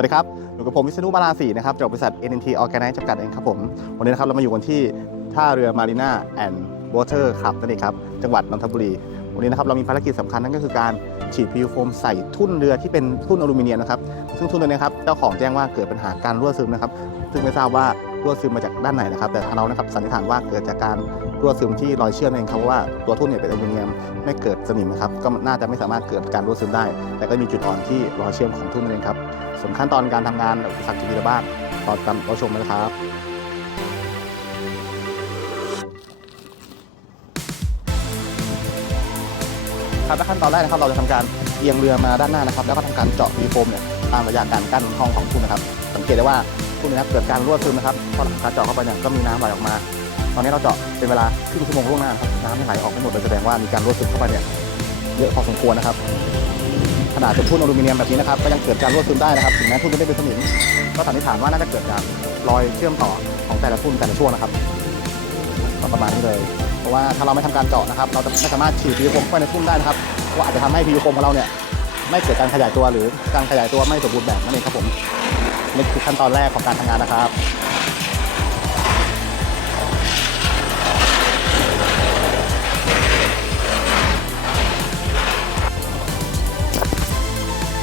วัสดีครับอยู่กับผมวิษณุมาลาสีนะครับจากบริษัท NNT Organize จำกัดเองครับผม วันนี้นะครับเรามาอยู่กันที่ท่าเรือมารีนาแอนด์วอเตอร์คลับนั่นเองครับ จังหวัดนนทบุรี วันนี้นะครับเรามีภารกิจสำคัญนั่นก็คือการฉีดพิวโฟมใส่ทุ่นเรือที่เป็นทุ่นอลูมิเนียมนะครับ ซึ่งทุ่นตัวนี้ครับเจ้าของแจ้งว่าเกิดปัญหาการรั่วซึมนะครับ ซึ่งไม่ทราบว่า รั่วซึมมาจากด้านไหนนะครับ แต่ทางเรานะครับสันนิษฐานว่าเกิดจากการรั่วซึมที่รอยเชื่อมเองครับเพราะว่าตัวทุ่นเนี่ยเป็นอลูมิเนียมไม่เกิดสนิมนะครับก็น่าจะไม่สามารถเกิดการรั่วซึมได้ แต่ก็มีจุดอ่อนที่รอยเชื่อมของทุ่นนั่นเองครับส่วนขั้นตอนการทำงานอุปสรรคจะมีอะบ้างตอนการรับชมนะครับครับและขั้นตอนแรกนะครับเราจะทำการเอียงเรือมาด้านหน้านะครับ แล้วก็ทำการเจาะวีโฟมเนี่ยตามระยะการกั้นห้องของทุ่นนะครับ สังเกตได้ว่า ทุ่นนะครับเกิดการรั่วซึมนะครับพอเราทำการเจาะเข้าไปเนี่ยก็มีน้ำไหลออกมา ตอนนี้เราเจาะเป็นเวลาครึ่งชั่วโมงล่วงหน้าครับน้ำไม่ไหลออกไม่หมดเลยแสดงว่ามีการรั่วซึมเข้าไปเนี่ยเยอะพอสมควรนะครับขนาดเป็นทุ่นอลูมิเนียมแบบนี้นะครับก็ยังเกิดการรั่วซึมได้นะครับถึงแม้ทุ่นจะไม่เป็นสนิมก็สันนิษฐานว่าน่าจะเกิดจากรอยเชื่อมต่อของแต่ละทุ่นแต่ละช่วงนะครับก็ประมาณนี้เลย เพราะว่าถ้าเราไม่ทำการเจาะนะครับ เราจะไม่สามารถฉีดพียูโฟมเข้าไปในทุ่นได้นะครับเพราะว่าอาจจะทำให้พียูโฟมของเราเนี่ยไม่เกิดการขยายตัวหรือการขยายตัวไม่สมบูรณ์แบบนั่นเองครับผม นี่คือขั้นตอนแรกของการทำงานนะครับ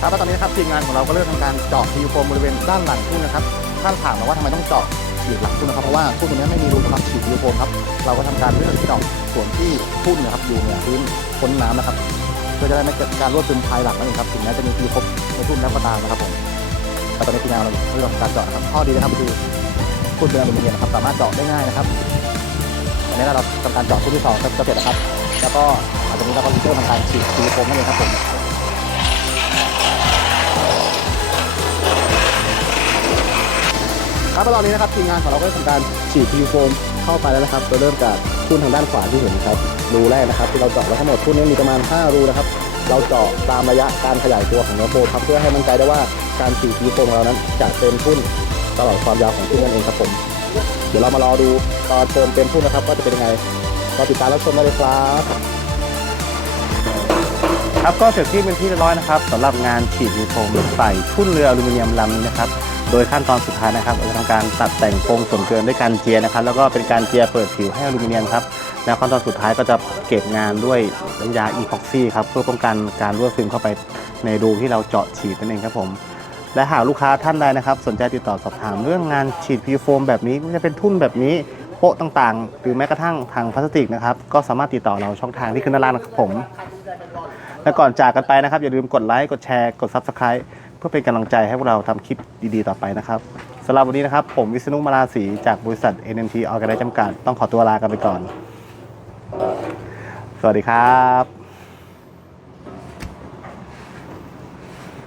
ครับแล้วตอนนี้นะครับทีมงานของเราก็เริ่มทำการเจาะพียูโฟมบริเวณด้านหลังทุ่นนะครับถ้านถามเราว่าทำไมต้องเจาะฉีดหลังทุ่นนะครับเพราะว่าทุ่นตัวนี้ไม่มีรูสำหรับฉีดพียูโฟมครับเราก็ทำการเลือกเจาะส่วนที่ทุ่นเนะครับอยู่เหนือพื้นพ้นน้ำนะครับเพื่อจะได้ไม่เกิดการรั่วซึมภายหลังนั่นเองครับถึงแม้จะมีพียูโฟมในทุ่นแล้วก็ตามนะครับผม แต่ตอนนี้ทีมงานเราเริ่มทำการเจาะนะครับข้อดีนะครับคือทุ่นเป็นอลูมิเนียมนะครับสามารถเจาะได้ง่ายนะครับตอนนี้เราทำการเจาะทุ่นที่สองก็จะเสร็จแล้วครับ แล้วก็อาจจะมีเราก็เริ่มทำการฉีดพียูโฟมนั่นเองครับผมครับตอนนี้นะครับทีมงานของเราก็ได้ทำการฉีดพีโฟมเข้าไปแล้วนะครับโดยเริ่มจากทุ่นทางด้านขวาที่เห็นครับรูแรกนะครับ ที่เราเจาะไว้วทั้งหมดทุ่นนี้มีประมาณ 5 รูนะครับ เราเจาะตามระยะการขยายตัวของเนื้อโฟมครับเพื่อให้มั่นใจได้ว่าการฉีดพีโฟมของเรานั้นจะเต็มทุ่นตลอดความยาวของทุ่นนั่นเองครับผม เดี๋ยวเรามารอดูตอนโฟมเต็มทุ่นนะครับว่าจะเป็นยังไงรอติดตามรับชมได้เลยครับครับก็เสร็จที่เป็นที่เรียบร้อยนะครับสำหรับงานฉีดวีโฟมใส่ทุ่นเรืออลูมิเนียมลำนี้นะครับโดยขั้นตอนสุดท้ายนะครับเราจะทำการตัดแต่งโครงส่วนเกินด้วยการเจียนะครับ แล้วก็เป็นการเจียเปิดผิวให้อลูมิเนียมครับ แล้วขั้นตอนสุดท้ายก็จะเก็บงานด้วยน้ำยาอีพ็อกซี่ครับเพื่อป้องกันการรั่วซึมเข้าไปในรูที่เราเจาะฉีดนั่นเองครับผม และหากลูกค้าท่านใดนะครับ สนใจติดต่อสอบถามเรื่องงานฉีดพีโฟมแบบนี้ไม่ว่าจะเป็นทุ่นแบบนี้โปะต่างๆ หรือแม้กระทั่งทางพลาสติกนะครับก็สามารถติดต่อเราช่องทางที่ขึ้นด้านล่างนะครับผม และก่อนจากกันไปนะครับ อย่าลืมกดไลค์กดแชร์กด Subscribe เพื่อเป็นกำลังใจให้พวกเราทำคลิปดีๆ ต่อไปนะครับสำหรับวันนี้นะครับ ผมวิษณุมาลาศีจากบริษัท NMT Organize จำกัดต้องขอตัวลากันไปก่อน สวัสดีครับ